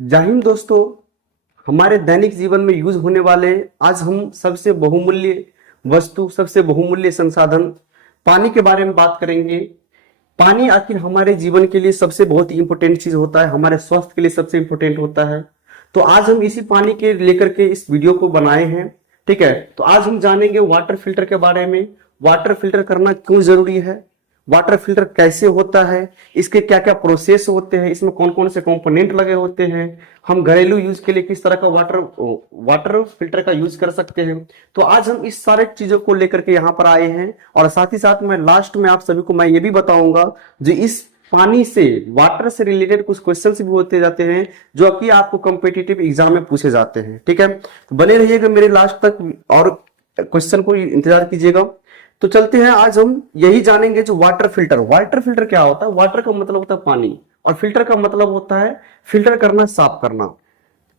जय हिंद दोस्तों। हमारे दैनिक जीवन में यूज होने वाले आज हम सबसे बहुमूल्य वस्तु, सबसे बहुमूल्य संसाधन पानी के बारे में बात करेंगे। पानी आखिर हमारे जीवन के लिए सबसे बहुत ही इंपॉर्टेंट चीज होता है, हमारे स्वास्थ्य के लिए सबसे इंपॉर्टेंट होता है। तो आज हम इसी पानी के लेकर के इस वीडियो को बनाए हैं। ठीक है, तो आज हम जानेंगे वाटर फिल्टर के बारे में। वाटर फिल्टर करना क्यों जरूरी है, वाटर फिल्टर कैसे होता है, इसके क्या क्या प्रोसेस होते हैं, इसमें कौन कौन से कंपोनेंट लगे होते हैं, हम घरेलू यूज के लिए किस तरह का वाटर फिल्टर का यूज कर सकते हैं। तो आज हम इस सारे चीजों को लेकर के यहाँ पर आए हैं। और साथ ही साथ मैं लास्ट में आप सभी को मैं ये भी बताऊंगा जो इस पानी से, वाटर से रिलेटेड कुछ क्वेश्चंस भी होते जाते हैं जो कि आपको कॉम्पिटिटिव एग्जाम में पूछे जाते हैं। ठीक है, तो बने रहिएगा मेरे लास्ट तक और क्वेश्चन को इंतजार कीजिएगा। तो चलते हैं, आज हम यही जानेंगे जो वाटर फिल्टर क्या होता है। वाटर का मतलब होता है पानी और फिल्टर का मतलब होता है फिल्टर करना, साफ करना।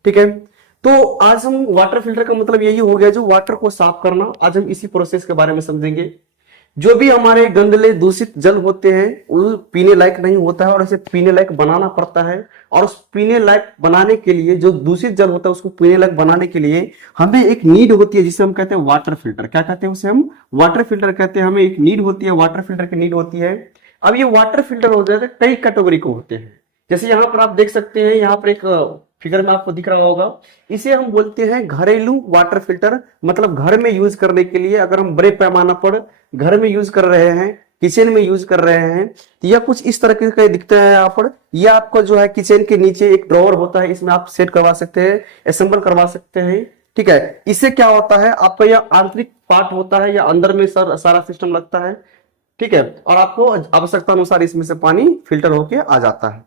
ठीक है, तो आज हम वाटर फिल्टर का मतलब यही हो गया जो वाटर को साफ करना। आज हम इसी प्रोसेस के बारे में समझेंगे। जो भी हमारे गंदले दूषित जल होते हैं वो पीने लायक नहीं होता है और इसे पीने लायक बनाना पड़ता है। और उस पीने लायक बनाने के लिए, जो दूषित जल होता है उसको पीने लायक बनाने के लिए हमें एक नीड होती है जिसे हम कहते हैं वाटर फिल्टर। क्या कहते हैं उसे? हम वाटर फिल्टर कहते हैं। हमें एक नीड होती है, वाटर फिल्टर की नीड होती है। अब ये वाटर फिल्टर हो जाता है, कई कैटेगरी को होते हैं। जैसे यहाँ पर आप देख सकते हैं, यहाँ पर एक फिगर में आपको दिख रहा होगा, इसे हम बोलते हैं घरेलू वाटर फिल्टर। मतलब घर में यूज करने के लिए, अगर हम बड़े पैमाना पर घर में यूज कर रहे हैं, किचन में यूज कर रहे हैं, तो यह कुछ इस तरह का दिखता है। यहाँ पर यह आपका जो है किचन के नीचे एक ड्रॉवर होता है, इसमें आप सेट करवा सकते हैं, असेंबल करवा सकते हैं। ठीक है, इससे क्या होता है, आपका यह आंतरिक पार्ट होता है या अंदर में सारा सिस्टम लगता है। ठीक है, और आपको आवश्यकता अनुसार इसमें से पानी फिल्टर होके आ जाता है।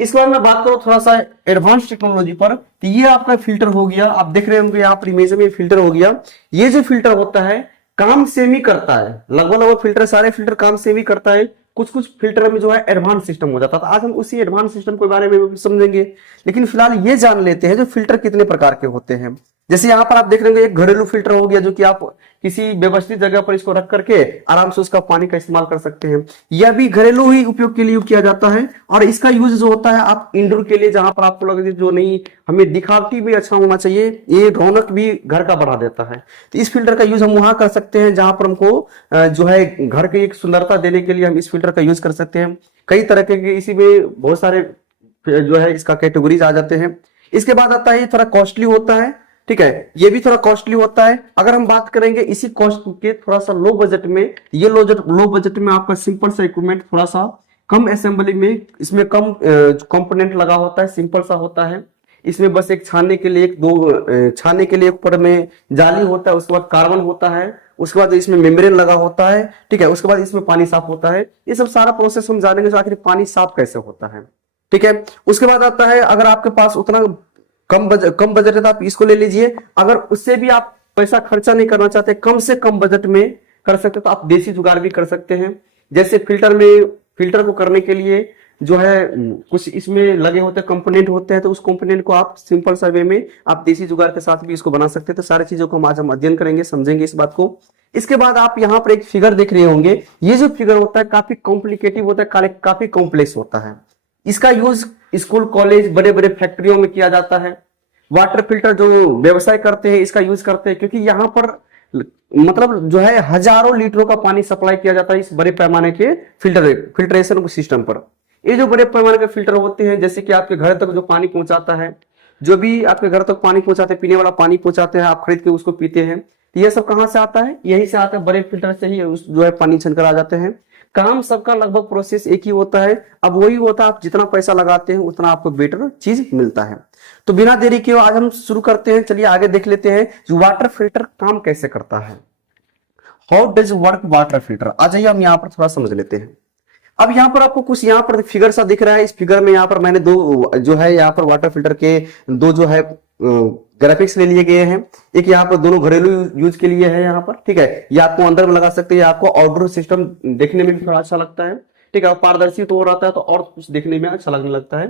इस बार मैं बात करूं थोड़ा सा एडवांस टेक्नोलॉजी पर, तो ये आपका फिल्टर हो गया। आप देख रहे होंगे यहाँ पर इमेज में फिल्टर हो गया। ये जो फिल्टर होता है काम सेम ही करता है, लगभग फिल्टर, सारे फिल्टर काम सेम ही करता है। कुछ कुछ फिल्टर में जो है एडवांस सिस्टम हो जाता है। तो आज हम उसी एडवांस सिस्टम के बारे में भी समझेंगे, लेकिन फिलहाल ये जान लेते हैं जो फिल्टर कितने प्रकार के होते हैं। जैसे यहाँ पर आप देख रहे होंगे एक घरेलू फिल्टर हो गया, जो कि आप किसी व्यवस्थित जगह पर इसको रख करके आराम से उसका पानी का इस्तेमाल कर सकते हैं। यह भी घरेलू ही उपयोग के लिए किया जाता है। और इसका यूज जो होता है आप इंडोर के लिए, जहां पर आपको लगे जो नहीं, हमें दिखावटी भी अच्छा होना चाहिए, ये रौनक भी घर का बढ़ा देता है। तो इस फिल्टर का यूज हम वहां कर सकते हैं जहां पर हमको जो है घर की एक सुंदरता देने के लिए हम इस फिल्टर का यूज कर सकते हैं। कई तरह के इसी में बहुत सारे जो है इसका कैटेगरीज आ जाते हैं। इसके बाद आता है, ये थोड़ा कॉस्टली होता है। ठीक है, ये भी थोड़ा कॉस्टली होता है। अगर हम बात करेंगे इसी कॉस्ट के थोड़ा सा लो बजट में, ये लो बजट में आपका सिंपल सा इक्विपमेंट, थोड़ा सा कम असेंबली में, इसमें कम कंपोनेंट लगा होता है, सिंपल सा होता है। इसमें बस एक छानने के लिए, एक दो छानने के लिए ऊपर में जाली होता है, उसके बाद कार्बन होता है, उसके बाद इसमें मेम्ब्रेन लगा होता है। ठीक है, उसके बाद इसमें पानी साफ होता है। ये सब सारा प्रोसेस हम जानेंगे तो आखिर पानी साफ कैसे होता है। ठीक है, उसके बाद आता है, अगर आपके पास उतना कम बजट है तो आप इसको ले लीजिए। अगर उससे भी आप पैसा खर्चा नहीं करना चाहते, कम से कम बजट में कर सकते, तो आप देसी जुगाड़ भी कर सकते हैं। जैसे फिल्टर को करने के लिए जो है कुछ इसमें लगे होते हैं, कंपोनेंट होते हैं, तो उस कंपोनेंट को आप सिंपल सा वे में आप देसी जुगाड़ के साथ भी इसको बना सकते हैं। तो सारी चीजों को आज हम अध्ययन करेंगे, समझेंगे इस बात को। इसके बाद आप यहाँ पर एक फिगर देख रहे होंगे। ये जो फिगर होता है काफी कॉम्प्लिकेटिव होता है, काफी कॉम्प्लेक्स होता है। इसका यूज स्कूल, कॉलेज, बड़े बड़े फैक्ट्रियों में किया जाता है। वाटर फिल्टर जो व्यवसाय करते हैं इसका यूज करते हैं, क्योंकि यहाँ पर मतलब जो है हजारों लीटरों का पानी सप्लाई किया जाता है इस बड़े पैमाने के फिल्ट्रेशन सिस्टम पर। ये जो बड़े पैमाने के फिल्टर होते हैं, जैसे कि आपके घर तक जो पानी पहुंचाता है, जो भी आपके घर तक पानी पहुंचाते हैं, पीने वाला पानी पहुंचाते हैं, आप खरीद के उसको पीते हैं, तो यह सब कहां से आता है? यही से आता है, बड़े फिल्टर से ही जो है पानी छनकर आ जाते हैं। काम सबका लगभग प्रोसेस एक ही होता है। अब वही होता है, आप जितना पैसा लगाते हैं उतना आपको बेटर चीज मिलता है। तो बिना देरी के आज हम शुरू करते हैं। चलिए आगे देख लेते हैं वाटर फिल्टर काम कैसे करता है। How does work water filter, आ जाइए हम यहाँ पर थोड़ा समझ लेते हैं। अब यहाँ पर आपको कुछ यहाँ पर फिगर सा दिख रहा है। इस फिगर में यहाँ पर मैंने दो जो है यहाँ पर वाटर फिल्टर के दो जो है ग्राफिक्स ले लिए गए हैं। एक यहाँ पर दोनों घरेलू यूज के लिए है यहाँ पर। ठीक है, ये आपको अंदर में लगा सकते हैं, आपको आउटडोर सिस्टम देखने में भी थोड़ा अच्छा लगता है। ठीक है, पारदर्शी तो हो रहा है तो और कुछ देखने में अच्छा लगने लगता है।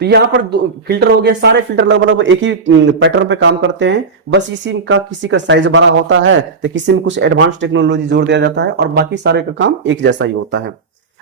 तो यहाँ पर फिल्टर हो गया, सारे फिल्टर लगभग एक ही पैटर्न पे काम करते हैं। बस इसी का किसी का साइज बड़ा होता है तो किसी में कुछ एडवांस टेक्नोलॉजी जोड़ दिया जाता है और बाकी सारे का काम एक जैसा ही होता है।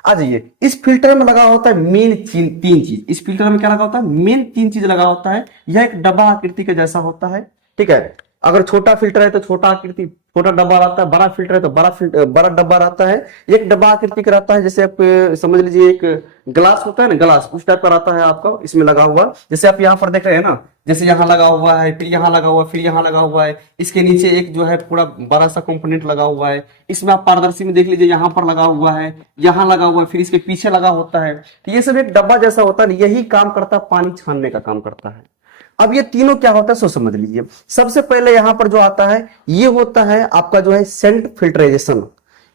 आ जाइए, इस फिल्टर में लगा होता है मेन तीन चीज। इस फिल्टर में क्या लगा होता है? मेन तीन चीज लगा होता है। यह एक डब्बा आकृति के जैसा होता है, ठीक है। अगर छोटा फिल्टर है तो छोटा आकृति छोटा डब्बा रहता है, बड़ा फिल्टर है तो बड़ा डब्बा रहता है। एक डब्बा आकृति का रहता है, जैसे आप समझ लीजिए एक ग्लास होता है ना, ग्लास उस टाइप का रहता है आपका इसमें लगा हुआ। जैसे आप यहाँ पर देख रहे हैं ना, जैसे यहाँ लगा हुआ है, फिर यहाँ लगा हुआ है, फिर यहाँ लगा हुआ है, इसके नीचे एक जो है पूरा बड़ा सा कंपोनेंट लगा हुआ है। इसमें आप पारदर्शी में देख लीजिए, यहाँ पर लगा हुआ है, यहाँ लगा हुआ है, फिर इसके पीछे लगा होता है। तो ये सब एक डब्बा जैसा होता है, यही काम करता है, पानी छानने का काम करता है। अब ये तीनों क्या होता है सो समझ लीजिए। सबसे पहले यहां पर जो आता है ये होता है आपका जो है सैंड फिल्टराइजेशन।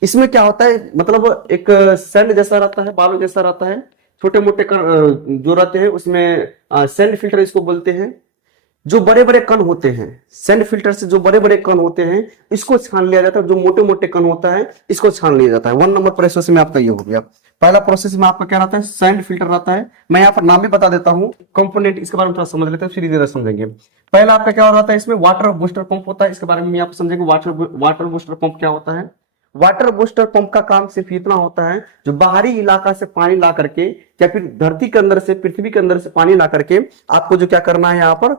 इसमें क्या होता है, मतलब एक सैंड जैसा रहता है, बालू जैसा रहता है, छोटे मोटे जो रहते हैं उसमें सैंड फिल्टर इसको बोलते हैं। जो बड़े बड़े कण होते हैं, सैंड फिल्टर से जो बड़े बड़े कण होते हैं इसको छान लिया जाता है। जो मोटे मोटे कण होता है इसको छान लिया जाता है। 1 नंबर प्रोसेस में आपका ये हो गया। पहला प्रोसेस में आपका क्या रहता है? सैंड फिल्टर रहता है। मैं यहाँ पर नाम भी बता देता हूँ, कंपोनेंट इसके बारे में थोड़ा समझ लेते हैं, फिर इधर समझेंगे। पहला आपका क्या रहता है? इसमें वाटर बूस्टर पंप होता है। इसके बारे में आप समझेंगे वाटर बूस्टर पंप क्या होता है। वाटर बूस्टर पंप का काम सिर्फ इतना होता है, जो बाहरी इलाका से पानी ला करके या फिर धरती के अंदर से, पृथ्वी के अंदर से पानी ला करके आपको जो क्या करना है यहाँ पर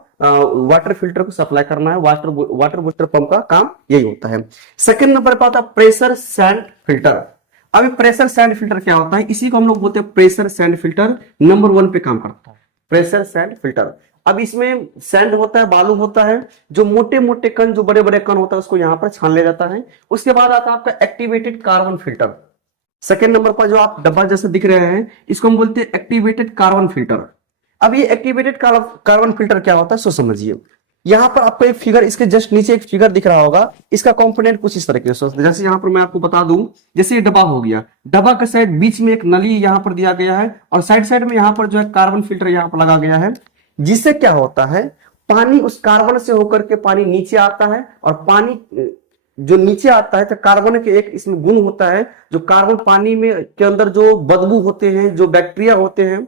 वाटर फिल्टर को सप्लाई करना है। वाटर बूस्टर पंप का काम यही होता है। सेकंड नंबर पर आता है प्रेशर सैंड फिल्टर। अभी प्रेशर सैंड फिल्टर क्या होता है? इसी को हम लोग बोलते हैं प्रेशर सैंड फिल्टर। नंबर 1 पे काम करता है प्रेशर सैंड फिल्टर। अब इसमें सैंड होता है, बालू होता है, जो मोटे मोटे कण, जो बड़े बड़े कण होता है उसको यहाँ पर छान लिया जाता है। उसके बाद आता है आपका activated carbon filter. Second number पर जो आप डब्बा जैसे दिख रहे हैं इसको हम बोलते हैं एक्टिवेटेड कार्बन फिल्टर। अब ये एक्टिवेटेड कार्बन फिल्टर क्या होता है सो समझिए। यहाँ पर आपको एक फिगर, इसके जस्ट नीचे एक फिगर दिख रहा होगा। इसका कंपोनेंट कुछ इस तरीके से, जैसे यहाँ पर मैं आपको बता दूं, जैसे ये डब्बा हो गया, डब्बा के साइड बीच में एक नली यहाँ पर दिया गया है और साइड साइड में यहाँ पर जो है कार्बन फिल्टर यहाँ पर लगा गया है। जिससे क्या होता है, पानी उस कार्बन से होकर के पानी नीचे आता है और पानी जो नीचे आता है तो कार्बन के एक इसमें गुण होता है, जो कार्बन पानी में के अंदर जो बदबू होते हैं, जो बैक्टीरिया होते हैं,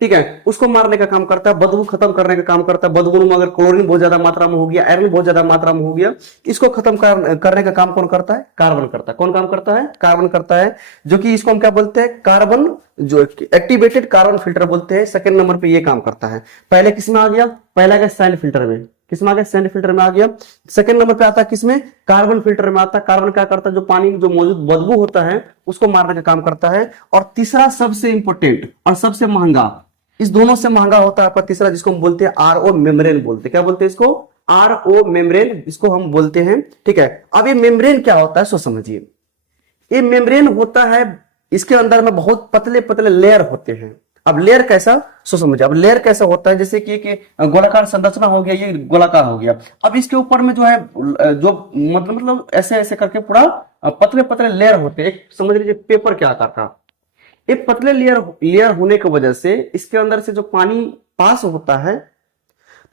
ठीक है, उसको मारने का काम करता है, बदबू खत्म करने का काम करता है। बदबू में अगर क्लोरीन बहुत ज्यादा मात्रा में हो गया, आयरन बहुत ज्यादा मात्रा में हो गया, इसको खत्म करने का काम कौन करता है? कार्बन करता है। कौन काम करता है? कार्बन करता है, जो कि इसको हम क्या बोलते हैं? कार्बन, जो एक्टिवेटेड कार्बन फिल्टर बोलते हैं। सेकंड नंबर पे ये काम करता है। पहले किसमें आ गया? पहला गया सैंड फिल्टर में। किसमें आ गया? सैंड फिल्टर में आ गया। सेकंड नंबर पे आता है किसमें? कार्बन फिल्टर में आता है। कार्बन क्या करता है? जो पानी में जो मौजूद बदबू होता है उसको मारने का काम करता है। और तीसरा सबसे इंपोर्टेंट और सबसे महंगा, इस दोनों से महंगा होता है आपका तीसरा, जिसको हम बोलते हैं आरओ मेम्ब्रेन बोलते हैं। क्या बोलते हैं इसको? आरओ मेम्ब्रेन, इसको हम बोलते हैं, ठीक है। अब ये मेम्ब्रेन क्या होता है सो समझिए। ये मेम्ब्रेन होता है, इसके अंदर में बहुत पतले पतले लेयर होते हैं। अब लेयर कैसा सो समझिए। अब लेयर कैसा होता है, जैसे कि गोलाकार संरचना हो गया, ये गोलाकार हो गया। अब इसके ऊपर में जो है जो मतलब ऐसे ऐसे करके पूरा पतले पतले लेयर होते हैं, एक समझ लीजिए पेपर के आकार का। एक पतले लेयर होने की वजह से इसके अंदर से जो पानी पास होता है,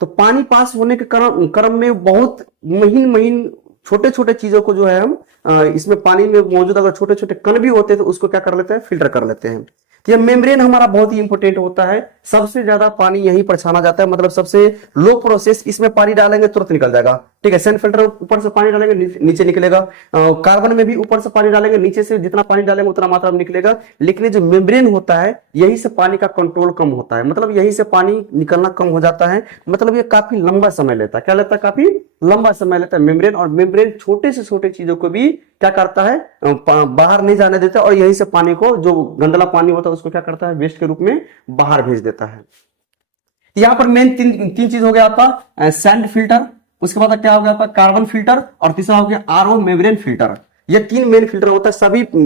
तो पानी पास होने के क्रम में बहुत महीन महीन छोटे छोटे चीजों को जो है हम इसमें पानी में मौजूद अगर छोटे छोटे कण भी होते हैं तो उसको क्या कर लेते हैं? फिल्टर कर लेते हैं। तो ये मेम्ब्रेन हमारा बहुत ही इंपोर्टेंट होता है। सबसे ज्यादा पानी यहीं पर छाना जाता है, मतलब सबसे लो प्रोसेस। इसमें पानी डालेंगे तुरंत निकल जाएगा, ठीक है। सैंड फिल्टर ऊपर से पानी डालेंगे नीचे निकलेगा। कार्बन में भी ऊपर से पानी डालेंगे, नीचे से जितना पानी डालेंगे उतना मात्रा में निकलेगा। लेकिन जो मेम्ब्रेन होता है यही से पानी का कंट्रोल कम होता है, मतलब यही से पानी निकलना कम हो जाता है। मतलब ये काफी लंबा समय लेता है। क्या लेता है? काफी लंबा समय लेता है मेम्ब्रेन। और मेम्ब्रेन छोटे से छोटे चीजों को भी क्या करता है? बाहर नहीं जाने देता, और यही से पानी को, जो गंदला पानी होता है उसको क्या करता है? वेस्ट के रूप में बाहर भेज देता है। यहां पर मेन तीन चीज हो गया आपका सैंड फिल्टर, उसके बाद क्या हो गया आपका कार्बन फिल्टर, और तीसरा हो गया आरओ मेम्ब्रेन फिल्टर। ये 3 मेन फिल्टर होता है।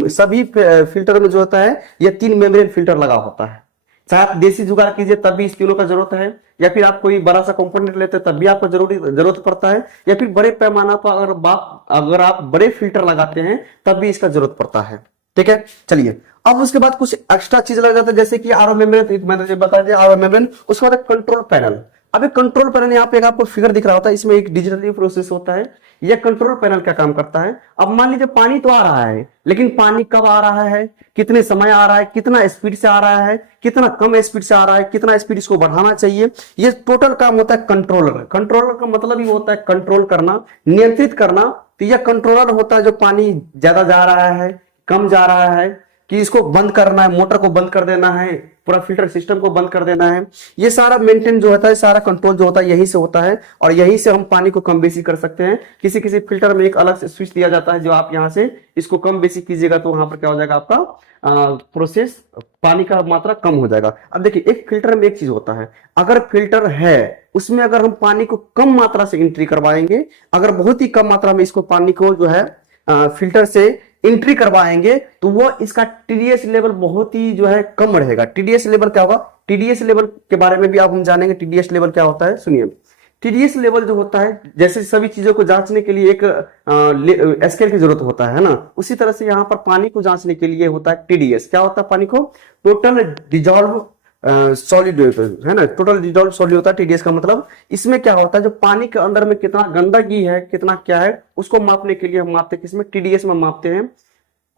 सभी फिल्टर में जो होता है ये 3 मेम्ब्रेन फिल्टर लगा होता है। चाहे आप देसी जुगाड़ कीजिए तब भी इस तीनों का जरूरत है, या फिर आप कोई बड़ा सा कंपोनेंट लेते हैं तब भी आपको जरूरत पड़ता है, या फिर बड़े पैमाना पर अगर आप बड़े फिल्टर लगाते हैं तब भी इसका जरूरत पड़ता है, ठीक है। चलिए अब उसके बाद कुछ एक्स्ट्रा चीज लग जाता है, जैसे कि आरओ मेम्ब्रेन, मैंने बता दिया आरओ मेम्ब्रेन। उसके बाद कंट्रोल पैनल। अब एक कंट्रोल पैनल, यहाँ पे आपको फिगर दिख रहा होता है, इसमें एक डिजिटली प्रोसेस होता है। यह कंट्रोल पैनल क्या काम करता है? अब मान लीजिए पानी तो आ रहा है, लेकिन पानी कब आ रहा है, कितने समय आ रहा है, कितना स्पीड से आ रहा है, कितना कम स्पीड से आ रहा है, कितना स्पीड इसको बढ़ाना चाहिए, ये टोटल काम होता है कंट्रोलर। कंट्रोलर का मतलब ही होता है कंट्रोल करना, नियंत्रित करना। तो यह कंट्रोलर होता है जो पानी ज्यादा जा रहा है, कम जा रहा है, कि इसको बंद करना है, मोटर को बंद कर देना है, पूरा फिल्टर सिस्टम को बंद कर देना है, ये सारा मेंटेन जो होता है, सारा कंट्रोल जो होता है यहीं से होता है। और यहीं से हम पानी को कम बेसी कर सकते हैं। किसी किसी फिल्टर में एक अलग से स्विच दिया जाता है, जो आप यहाँ से इसको कम बेसी कीजिएगा तो वहां पर क्या हो जाएगा, आपका प्रोसेस पानी का मात्रा कम हो जाएगा। अब देखिए, एक फिल्टर में एक चीज होता है, अगर फिल्टर है उसमें अगर हम पानी को कम मात्रा से एंट्री करवाएंगे, अगर बहुत ही कम मात्रा में इसको पानी को जो है फिल्टर से एंट्री करवाएंगे, तो वो इसका टीडीएस लेवल बहुत ही जो है कम रहेगा। टीडीएस लेवल क्या होगा, टीडीएस लेवल के बारे में भी आप हम जानेंगे। टीडीएस लेवल क्या होता है, सुनिए। टीडीएस लेवल जो होता है, जैसे सभी चीजों को जांचने के लिए एक स्केल की जरूरत होता है ना, उसी तरह से यहाँ पर पानी को जांचने के लिए होता है टीडीएस। क्या होता है, पानी को टोटल डिजॉल्व सॉलिड है ना, टोटल डिजॉल्व सॉलिड होता है टीडीएस का मतलब। इसमें क्या होता है, जो पानी के अंदर में कितना गंदगी है, कितना क्या है, उसको मापने के लिए हम मापते हैं किसमें, टीडीएस में मापते हैं।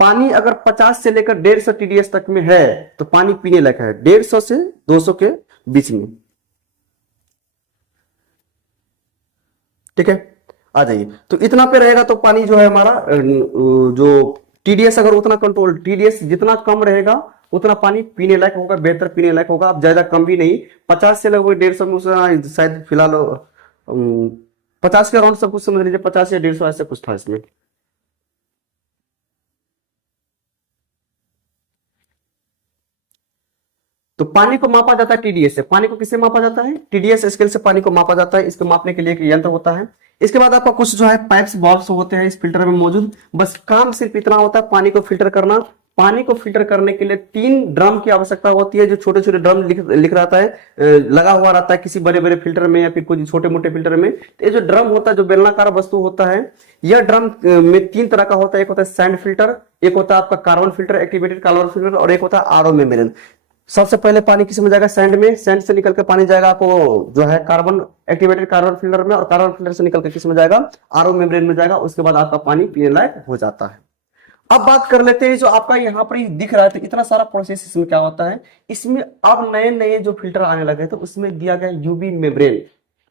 पानी अगर 50 से लेकर 150 टीडीएस तक में है तो पानी पीने लायक है, 150 से 200 के बीच में। ठीक है, आ जाइए। तो इतना पे रहेगा तो पानी जो है हमारा जो टीडीएस, अगर उतना कंट्रोल, टीडीएस जितना कम रहेगा उतना पानी पीने लायक होगा, बेहतर पीने लायक होगा। आप ज्यादा कम भी नहीं, 50 से लगभग 150 में उसका शायद फिलहाल 50 के अराउंड सब कुछ समझ लीजिए, 50 या 150 ऐसे कुछ था इसमें। तो पानी को मापा जाता है टीडीएस से। पानी को किससे मापा जाता है, टीडीएस स्केल से पानी को मापा जाता है। इसको मापने के लिए एक यंत्र होता है। इसके बाद आपका कुछ जो है पाइप्स बॉल्स होते हैं इस फिल्टर में मौजूद। बस काम सिर्फ इतना होता है, पानी को फिल्टर करना। पानी को फिल्टर करने के लिए 3 ड्रम की आवश्यकता होती है, जो छोटे छोटे ड्रम लिख रहता है, लगा हुआ रहता है किसी बड़े बड़े फिल्टर में या फिर कुछ छोटे मोटे फिल्टर में। तो ये जो ड्रम होता है, जो बेलनाकार वस्तु होता है, यह ड्रम में 3 तरह का होता है। एक होता है सैंड फिल्टर, एक होता है आपका carbon filter, activated carbon filter, और एक होता है आरओ मेम्ब्रेन। सबसे पहले पानी किस में जाएगा, सैंड में। सैंड से निकल के पानी जाएगा आपको जो है कार्बन, एक्टिवेटेड कार्बन फिल्टर में, और कार्बन फिल्टर से निकल के किस में जाएगा, आरओ मेम्ब्रेन में जाएगा। उसके बाद आपका पानी पीने लायक हो जाता है। अब बात कर लेते हैं, जो आपका यहाँ पर दिख रहा है, तो इतना सारा प्रोसेस इसमें क्या होता है, इसमें अब नए नए जो फिल्टर आने लगे तो उसमें दिया गया यूवी मेम्ब्रेन।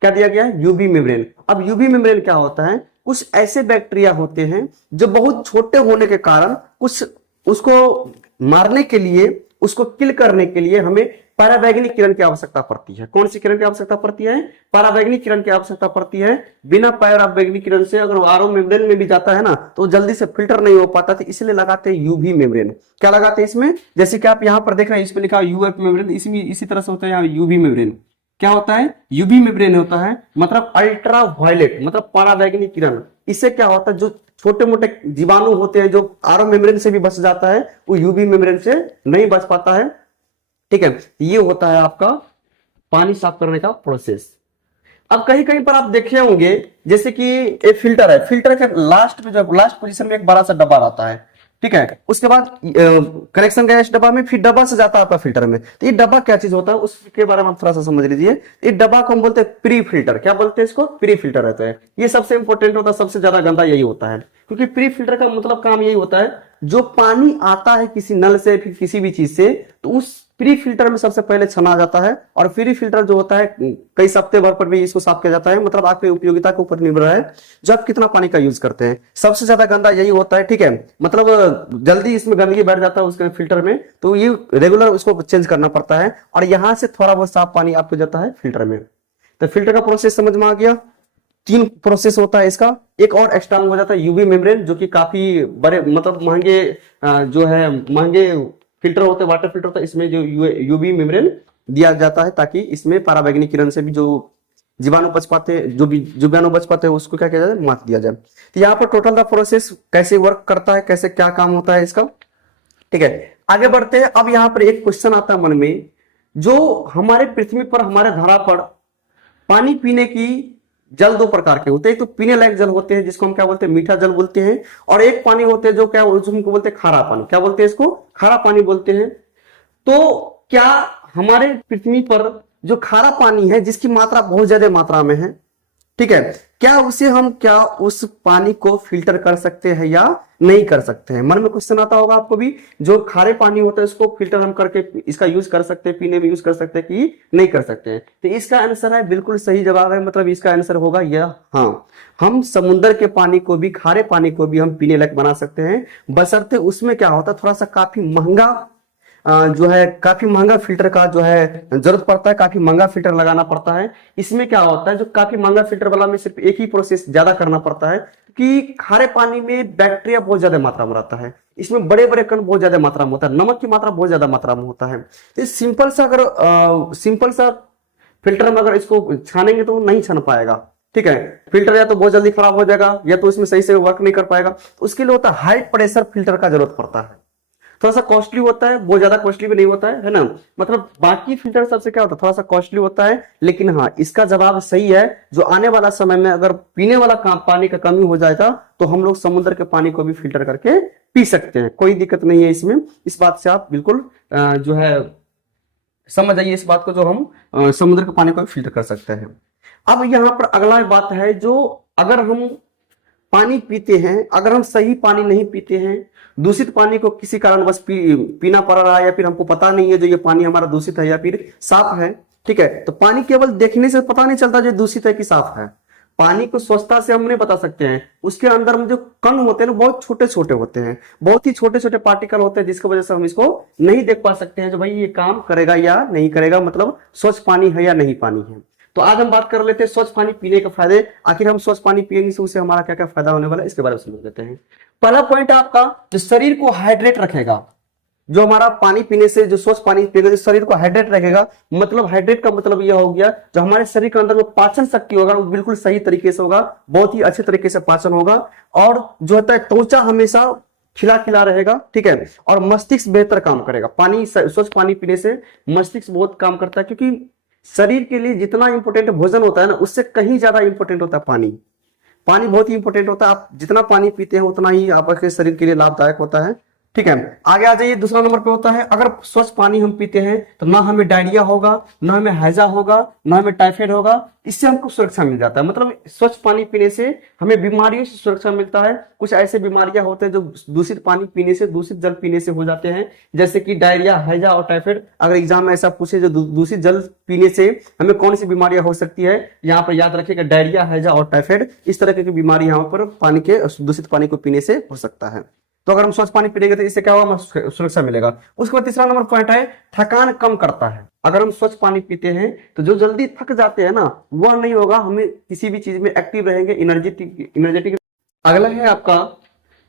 क्या दिया गया है, यूवी मेम्ब्रेन। अब यूवी मेम्ब्रेन क्या होता है, कुछ ऐसे बैक्टीरिया होते हैं जो बहुत छोटे होने के कारण कुछ उसको मारने के लिए, उसको किल करने के लिए हमें पराबैंगनी किरण की आवश्यकता पड़ती है। कौन सी किरण की आवश्यकता पड़ती है, पराबैंगनी किरण की आवश्यकता पड़ती है। बिना पराबैंगनी किरण से अगर आरओ मेम्ब्रेन में भी जाता है ना, तो जल्दी से फिल्टर नहीं हो पाता, तो इसलिए लगाते हैं यूवी मेम्ब्रेन। क्या लगाते हैं इसमें, जैसे कि आप यहाँ पर देख रहे हैं, इसमें लिखा यूएफ मेम्ब्रेन, इसमें इसी तरह से होता है यहाँ यूवी मेम्ब्रेन। क्या होता है, यूवी मेम्ब्रेन होता है मतलब अल्ट्रा वायलेट, मतलब पराबैंगनी किरण। इससे क्या होता है, जो छोटे मोटे जीवाणु होते हैं, जो आरओ मेम्ब्रेन से भी बच जाता है, वो यूवी मेम्ब्रेन से नहीं बच पाता है। ठीक है, ये होता है आपका पानी साफ करने का प्रोसेस। अब कहीं कहीं पर आप देखे होंगे, जैसे कि एक फिल्टर है, फिल्टर के लास्ट में, जो लास्ट पोजीशन में एक बड़ा सा डब्बा रहता है। ठीक है, उसके बाद कनेक्शन गया इस डब्बा में, फिर डब्बा से जाता है आपका फिल्टर में। तो ये डब्बा क्या चीज होता है, उसके बारे में आप थोड़ा सा समझ लीजिए। इस डब्बा को हम बोलते हैं प्री फिल्टर। क्या बोलते हैं इसको, प्री फिल्टर रहता है। ये सबसे इंपॉर्टेंट होता है, सबसे ज्यादा गंदा यही होता है, क्योंकि प्री फिल्टर का मतलब काम यही होता है, जो पानी आता है किसी नल से, फिर किसी भी चीज से, तो उस प्री फिल्टर में सबसे पहले छना जाता है। और प्री फिल्टर जो होता है, कई सप्ताह भर पर भी इसको साफ किया जाता है। मतलब आपकी उपयोगिता के ऊपर निर्भर है, जो आप कितना पानी का यूज करते हैं। सबसे ज्यादा गंदा यही होता है। ठीक है, मतलब जल्दी इसमें गंदगी बैठ जाता है उसके फिल्टर में, तो ये रेगुलर उसको चेंज करना पड़ता है। और यहां से थोड़ा बहुत साफ पानी आपको जाता है फिल्टर में। तो फिल्टर का प्रोसेस समझ में आ गया। 3 प्रोसेस होता है इसका। एक और एक्स्ट्रा हो जाता है यूवी मेम्ब्रेन, जो कि काफी बड़े मतलब महंगे जो है महंगे फिल्टर होते हैं, वाटर फिल्टर होता है। इसमें जो यूवी मेम्ब्रेन दिया जाता है, ताकि इसमें पराबैंगनी किरण से भी जो जीवाणु बच पाते हैं, जो भी जीवाणु बच पाते हैं, उसको क्या किया जाए, मार दिया जाए। तो यहाँ पर टोटल द प्रोसेस कैसे वर्क करता है, कैसे क्या काम होता है इसका। ठीक है, आगे बढ़ते हैं। अब यहाँ पर एक क्वेश्चन आता है मन में, जो हमारे पृथ्वी पर, हमारे धरा पर पानी पीने की जल 2 प्रकार के होते हैं। एक तो पीने लायक जल होते हैं, जिसको हम क्या बोलते हैं, मीठा जल बोलते हैं। और एक पानी होते हैं जो क्या, उसको बोलते हैं खारा पानी। क्या बोलते हैं इसको, खारा पानी बोलते हैं। तो क्या हमारे पृथ्वी पर जो खारा पानी है, जिसकी मात्रा बहुत ज्यादा मात्रा में है, ठीक है, क्या उस पानी को फिल्टर कर सकते हैं या नहीं कर सकते हैं? मन में क्वेश्चन आता होगा आपको भी, जो खारे पानी होता है उसको फिल्टर हम करके इसका यूज कर सकते हैं, पीने में यूज कर सकते हैं कि नहीं कर सकते हैं? तो इसका आंसर है, बिल्कुल सही जवाब है, मतलब इसका आंसर होगा यह, हाँ, हम समुद्र के पानी को भी, खारे पानी को भी हम पीने लायक बना सकते हैं, बशर्ते उसमें क्या होता है, थोड़ा सा काफी महंगा जो है, काफी महंगा फिल्टर का जो है जरूरत पड़ता है, काफी महंगा फिल्टर लगाना पड़ता है। इसमें क्या होता है, जो काफी महंगा फिल्टर वाला में सिर्फ एक ही प्रोसेस ज्यादा करना पड़ता है कि खारे पानी में बैक्टीरिया बहुत ज्यादा मात्रा में रहता है, इसमें बड़े बड़े कण बहुत ज्यादा मात्रा में होता है, नमक की मात्रा बहुत ज्यादा मात्रा में होता है। तो सिंपल सा अगर सिंपल सा फिल्टर में अगर इसको छानेंगे तो नहीं छान पाएगा, ठीक है, फिल्टर या तो बहुत जल्दी खराब हो जाएगा या तो उसमें सही से वर्क नहीं कर पाएगा। तो उसके लिए होता है हाई प्रेशर फिल्टर का जरूरत पड़ता है, थोड़ा सा कॉस्टली होता है, बहुत ज्यादा कॉस्टली भी नहीं होता है ना, मतलब बाकी फिल्टर सबसे क्या होता है, थोड़ा सा कॉस्टली होता है, लेकिन हाँ इसका जवाब सही है। जो आने वाला समय में अगर पीने वाला पानी का कमी हो जाएगा तो हम लोग समुद्र के पानी को भी फिल्टर करके पी सकते हैं, कोई दिक्कत नहीं है इसमें। इस बात से आप बिल्कुल जो है समझ आइए इस बात को, जो हम समुद्र के पानी को भी फिल्टर कर सकते हैं। अब यहाँ पर अगला बात है, जो अगर हम पानी पीते हैं, अगर हम सही पानी नहीं पीते हैं, दूषित पानी को किसी कारणवश पीना पड़ रहा है, या फिर हमको पता नहीं है जो ये पानी हमारा दूषित है या फिर साफ है, ठीक है, तो पानी केवल देखने से पता नहीं चलता जो दूषित है कि साफ है। पानी को स्वच्छता से हम नहीं बता सकते हैं, उसके अंदर में जो कण होते हैं ना बहुत छोटे छोटे होते हैं, बहुत ही छोटे छोटे पार्टिकल होते हैं, जिसकी वजह से हम इसको नहीं देख पा सकते हैं जो भाई ये काम करेगा या नहीं करेगा, मतलब स्वच्छ पानी है या नहीं पानी है। तो आज हम बात कर लेते हैं स्वच्छ पानी पीने के फायदे, आखिर हम स्वच्छ पानी पिएंगे तो उससे हमारा क्या क्या फायदा होने वाला है इसके बारे में समझ लेते हैं। पहला पॉइंट है आपका, जो शरीर को हाइड्रेट रखेगा, जो हमारा पानी पीने से, जो स्वच्छ पानी पीएगा, जो शरीर को हाइड्रेट रखेगा, मतलब हाइड्रेट का मतलब यह हो गया जो हमारे शरीर के अंदर में पाचन शक्ति होगा वो बिल्कुल सही तरीके से होगा, बहुत ही अच्छे तरीके से पाचन होगा, और जो होता है त्वचा हमेशा खिला खिला रहेगा, ठीक है, और मस्तिष्क बेहतर काम करेगा। पानी, स्वच्छ पानी पीने से मस्तिष्क बहुत काम करता है, क्योंकि शरीर के लिए जितना इंपॉर्टेंट भोजन होता है ना, उससे कहीं ज्यादा इंपॉर्टेंट होता है पानी। पानी बहुत ही इंपॉर्टेंट होता है, आप जितना पानी पीते हैं उतना ही आपके शरीर के लिए लाभदायक होता है, ठीक है। आगे आ जाइए, दूसरा नंबर पे होता है, अगर स्वच्छ पानी हम पीते हैं तो ना हमें डायरिया होगा, ना हमें हैजा होगा, ना हमें टाइफाइड होगा, इससे हमको सुरक्षा मिल जाता है। मतलब स्वच्छ पानी पीने से हमें बीमारियों से सुरक्षा मिलता है। कुछ ऐसे बीमारियां होते हैं जो दूषित पानी पीने से, दूषित जल पीने से हो जाते हैं, जैसे कि डायरिया, हैजा और टाइफाइड। अगर एग्जाम में ऐसा पूछे जो दूषित जल पीने से हमें कौन सी बीमारियां हो सकती है, यहाँ पर याद रखिएगा डायरिया, हैजा और टाइफाइड, इस तरह की बीमारी यहाँ पर पानी के, दूषित पानी को पीने से हो सकता है। तो अगर हम स्वच्छ पानी पीएंगे तो इससे क्या होगा, सुरक्षा मिलेगा। उसके बाद तीसरा नंबर पॉइंट है, थकान कम करता है। अगर हम स्वच्छ पानी पीते हैं तो जो जल्दी थक जाते हैं ना, वह नहीं होगा, हमें किसी भी चीज में एक्टिव रहेंगे, एनर्जेटिक। अगला है आपका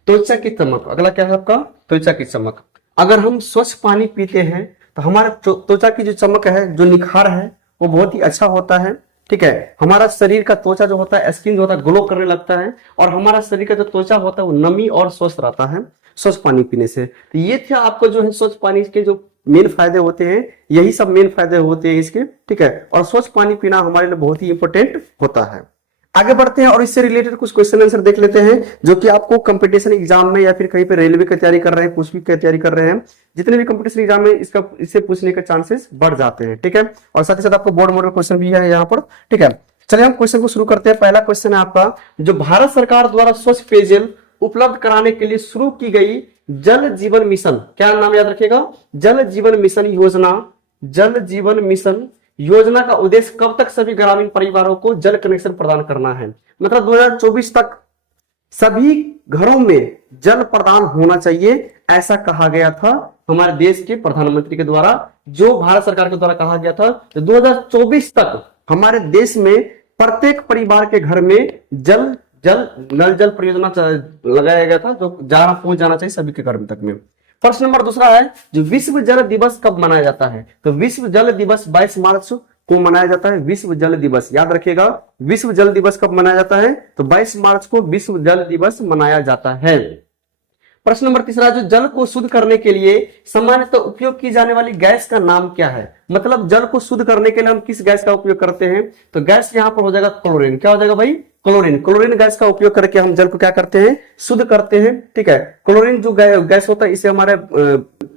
त्वचा की चमक। अगला क्या है आपका, त्वचा की चमक। अगर हम स्वच्छ पानी पीते हैं तो हमारा त्वचा की जो चमक है, जो निखार है, वो बहुत ही अच्छा होता है, ठीक है। हमारा शरीर का त्वचा जो होता है, स्किन जो होता है, ग्लो करने लगता है, और हमारा शरीर का जो त्वचा होता है वो नमी और स्वस्थ रहता है स्वच्छ पानी पीने से। तो ये थे आपको जो है स्वच्छ पानी के जो मेन फायदे होते हैं, यही सब मेन फायदे होते हैं इसके, ठीक है। और स्वच्छ पानी पीना हमारे लिए बहुत ही इंपॉर्टेंट होता है। आगे बढ़ते हैं और इससे रिलेटेड कुछ क्वेश्चन आंसर देख लेते हैं, जो कि आपको कंपटीशन एग्जाम में या फिर कहीं पे रेलवे की तैयारी कर रहे हैं, कुछ भी की तैयारी कर रहे हैं, जितने भी कंपटीशन एग्जाम में इससे पूछने के चांसेस बढ़ जाते हैं, ठीक है। और साथ ही साथ आपको बोर्ड मॉडल क्वेश्चन भी है यहाँ पर, ठीक है। चलिए हम क्वेश्चन को शुरू करते हैं। पहला क्वेश्चन है आपका, जो भारत सरकार द्वारा स्वच्छ पेयजल उपलब्ध कराने के लिए शुरू की गई जल जीवन मिशन, क्या नाम याद रखिएगा, जल जीवन मिशन योजना। जल जीवन मिशन योजना का उद्देश्य कब तक सभी ग्रामीण परिवारों को जल कनेक्शन प्रदान करना है, मतलब 2024 तक सभी घरों में जल प्रदान होना चाहिए, ऐसा कहा गया था हमारे देश के प्रधानमंत्री के द्वारा, जो भारत सरकार के द्वारा कहा गया था। तो 2024 तक हमारे देश में प्रत्येक परिवार के घर में नल जल परियोजना लगाया गया था, जो पहुंच जाना चाहिए सभी के घर तक में। प्रश्न नंबर दूसरा है, जो विश्व जल दिवस कब मनाया जाता है, तो विश्व जल दिवस 22 मार्च को मनाया जाता है। विश्व जल दिवस याद रखिएगा, विश्व जल दिवस कब मनाया जाता है, तो 22 मार्च को विश्व जल दिवस मनाया जाता है। प्रश्न नंबर तीसरा, जो जल को शुद्ध करने के लिए सामान्यतः उपयोग की जाने वाली गैस का नाम क्या है, मतलब जल को शुद्ध करने के लिए हम किस गैस का उपयोग करते हैं, तो गैस यहाँ पर हो जाएगा क्लोरीन। क्या हो जाएगा भाई, क्लोरीन। क्लोरीन गैस का उपयोग करके हम जल को क्या करते हैं, शुद्ध करते हैं, ठीक है। क्लोरीन जो गैस होता है, इसे हमारे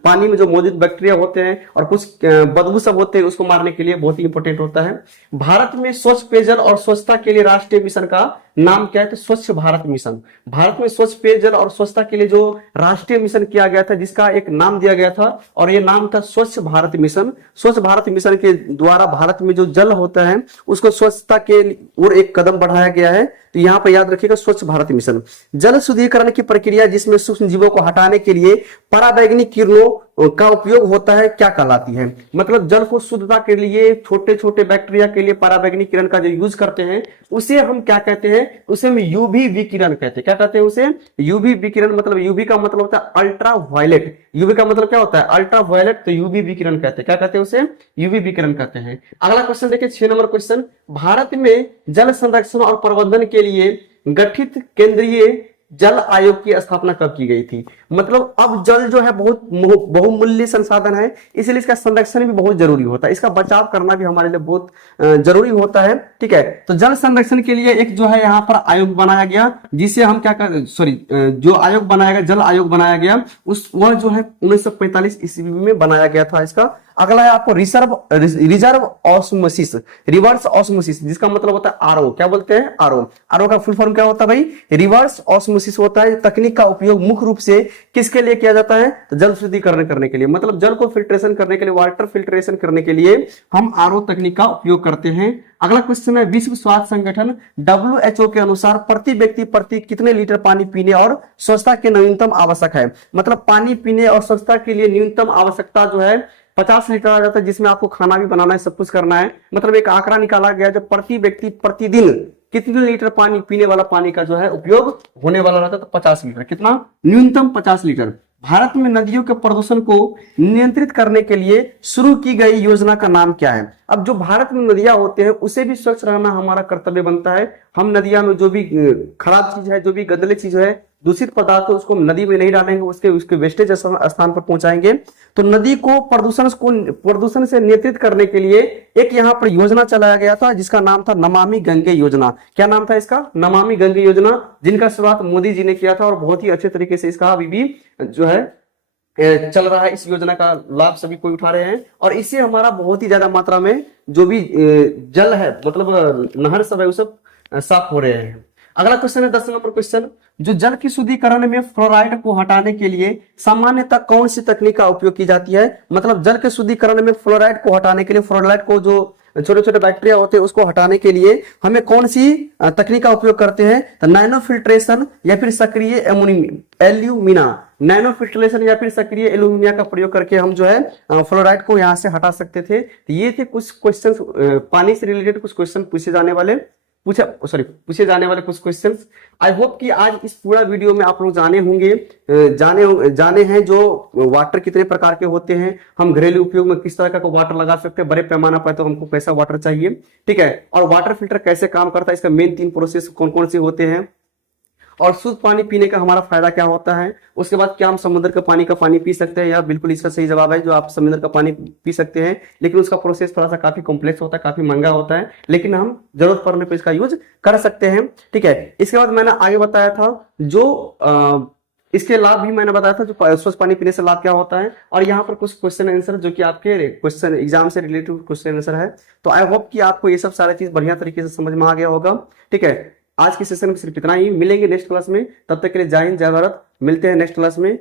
पानी में जो मौजूद बैक्टीरिया होते हैं और कुछ बदबू सब होते हैं उसको मारने के लिए बहुत ही इंपॉर्टेंट होता है। भारत में स्वच्छ पेयजल और स्वच्छता के लिए राष्ट्रीय मिशन का नाम क्या है? तो स्वच्छ भारत मिशन। भारत में स्वच्छ पेयजल और स्वच्छता के लिए जो राष्ट्रीय मिशन किया गया था, जिसका एक नाम दिया गया था, और ये नाम था स्वच्छ भारत मिशन। स्वच्छ भारत मिशन के द्वारा भारत में जो जल होता है उसको स्वच्छता के और एक कदम बढ़ाया गया है। तो यहाँ पर याद रखिएगा स्वच्छ भारत मिशन। जल शुद्धिकरण की प्रक्रिया जिसमें सूक्ष्म जीवों को हटाने के लिए पराबैंगनी किरणों का उपयोग होता है क्या कहलाती है? मतलब जल को शुद्धता के लिए छोटे छोटे बैक्टीरिया के लिए पराबैंगनी किरण का जो यूज करते हैं उसे हम क्या कहते हैं? उसे हम यूवी विकिरण कहते हैं। क्या कहते हैं उसे? यूवी विकिरण। मतलब यूवी का मतलब होता है अल्ट्रा वायलेट। यूवी का मतलब क्या होता है? Ultra violet. तो यूवी विकिरण कहते हैं। क्या कहते हैं उसे? यूवी विकिरण कहते हैं। अगला क्वेश्चन देखिए, 6 नंबर क्वेश्चन। भारत में जल संरक्षण और प्रबंधन के लिए गठित केंद्रीय जल आयोग की स्थापना कब की गई थी? मतलब अब जल जो है बहुत बहुमूल्य संसाधन है, इसलिए इसका संरक्षण भी बहुत जरूरी होता है, इसका बचाव करना भी हमारे लिए बहुत जरूरी होता है। ठीक है, तो जल संरक्षण के लिए एक जो है यहाँ पर आयोग बनाया गया, जिसे हम क्या कर जो आयोग बनाया गया, जल आयोग बनाया गया, उस वह जो है 1945 ईस्वी में बनाया गया था इसका। अगला है आपको रिजर्व ऑस्मोसिस, रिवर्स ऑस्मोसिस, जिसका मतलब होता है आरओ। क्या बोलते हैं? आरओ। आरओ का फुल फॉर्म क्या होता है भाई? रिवर्स ऑस्मोसिस होता है। तकनीक का उपयोग मुख्य रूप से किसके लिए किया जाता है? तो जल शुद्धिकरण करने के लिए। मतलब जल को फिल्ट्रेशन करने के लिए, वाटर फिल्ट्रेशन करने के लिए हम आरओ तकनीक का उपयोग करते हैं। अगला क्वेश्चन है, विश्व स्वास्थ्य संगठन WHO के अनुसार प्रति व्यक्ति प्रति कितने लीटर पानी पीने और स्वच्छता के न्यूनतम आवश्यक है? मतलब पानी पीने और स्वच्छता के लिए न्यूनतम आवश्यकता जो है 50 लीटर आ जाता है, जिसमें आपको खाना भी बनाना है, सब कुछ करना है। मतलब एक आंकड़ा निकाला गया जब प्रति व्यक्ति प्रतिदिन कितने लीटर पानी पीने वाला पानी का जो है उपयोग होने वाला रहता है, तो 50 लीटर। कितना? न्यूनतम 50 लीटर। भारत में नदियों के प्रदूषण को नियंत्रित करने के लिए शुरू की गई योजना का नाम क्या है? अब जो भारत में नदियां होते हैं उसे भी स्वच्छ रहना हमारा कर्तव्य बनता है। हम नदियां में जो भी खराब चीज है, जो भी गंदले चीज है, दूषित पदार्थ है, उसको नदी में नहीं डालेंगे, उसके वेस्टेज स्थान पर पहुंचाएंगे। तो नदी को प्रदूषण से नियंत्रित करने के लिए एक यहाँ पर योजना चलाया गया था, जिसका नाम था नमामि गंगे योजना। क्या नाम था इसका? नमामि गंगे योजना, जिनका शुरुआत मोदी जी ने किया था और बहुत ही अच्छे तरीके से इसका अभी भी जो है चल रहा है। इस योजना का लाभ सभी कोई उठा रहे हैं और इससे हमारा बहुत ही ज्यादा मात्रा में जो भी जल है, मतलब नहर सब है, वो सब साफ हो रहे हैं। अगला क्वेश्चन है 10 नंबर क्वेश्चन। जो जल की शुद्धिकरण में फ्लोराइड को हटाने के लिए सामान्यतः कौन सी तकनीक का उपयोग की जाती है? मतलब जल के शुद्धिकरण में फ्लोराइड को हटाने के लिए, फ्लोराइड को जो छोटे छोटे बैक्टीरिया होते हैं उसको हटाने के लिए हमें कौन सी तकनीक का उपयोग करते हैं? तो नैनो फिल्ट्रेशन या फिर सक्रिय एल्यूमिना, नैनो फिल्ट्रेशन या फिर सक्रिय एल्यूमिनिया का प्रयोग करके हम जो है फ्लोराइड को यहां से हटा सकते थे। तो ये थे कुछ क्वेश्चन, पानी से रिलेटेड कुछ क्वेश्चन पूछे जाने वाले कुछ क्वेश्चंस। आई होप कि आज इस पूरा वीडियो में आप लोग जाने होंगे, जाने हैं जो वाटर कितने प्रकार के होते हैं, हम घरेलू उपयोग में किस तरह का वाटर लगा सकते हैं, बड़े पैमाना पर तो हमको कैसा वाटर चाहिए, ठीक है, और वाटर फिल्टर कैसे काम करता है, इसका मेन 3 प्रोसेस कौन कौन से होते हैं, और शुद्ध पानी पीने का हमारा फायदा क्या होता है। उसके बाद क्या हम समुद्र का पानी पी सकते हैं? या बिल्कुल इसका सही जवाब है जो आप समुद्र का पानी पी सकते हैं, लेकिन उसका प्रोसेस थोड़ा सा काफी कॉम्प्लेक्स होता है, काफी महंगा होता है, लेकिन हम जरूरत पड़ने पर इसका यूज कर सकते हैं। ठीक है, इसके बाद मैंने आगे बताया था जो इसके लाभ भी मैंने बताया था, जो स्वच्छ पानी पीने से लाभ क्या होता है, और यहाँ पर कुछ क्वेश्चन आंसर जो कि आपके क्वेश्चन एग्जाम से रिलेटेड क्वेश्चन आंसर है। तो आई होप कि आपको ये सब सारी चीज बढ़िया तरीके से समझ में आ गया होगा। ठीक है, आज के सेशन में सिर्फ इतना ही, मिलेंगे नेक्स्ट क्लास में, तब तक के लिए जय हिंद जय भारत। मिलते हैं नेक्स्ट क्लास में।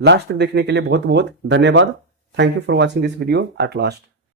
लास्ट तक देखने के लिए बहुत बहुत धन्यवाद। Thank you for watching this video at last.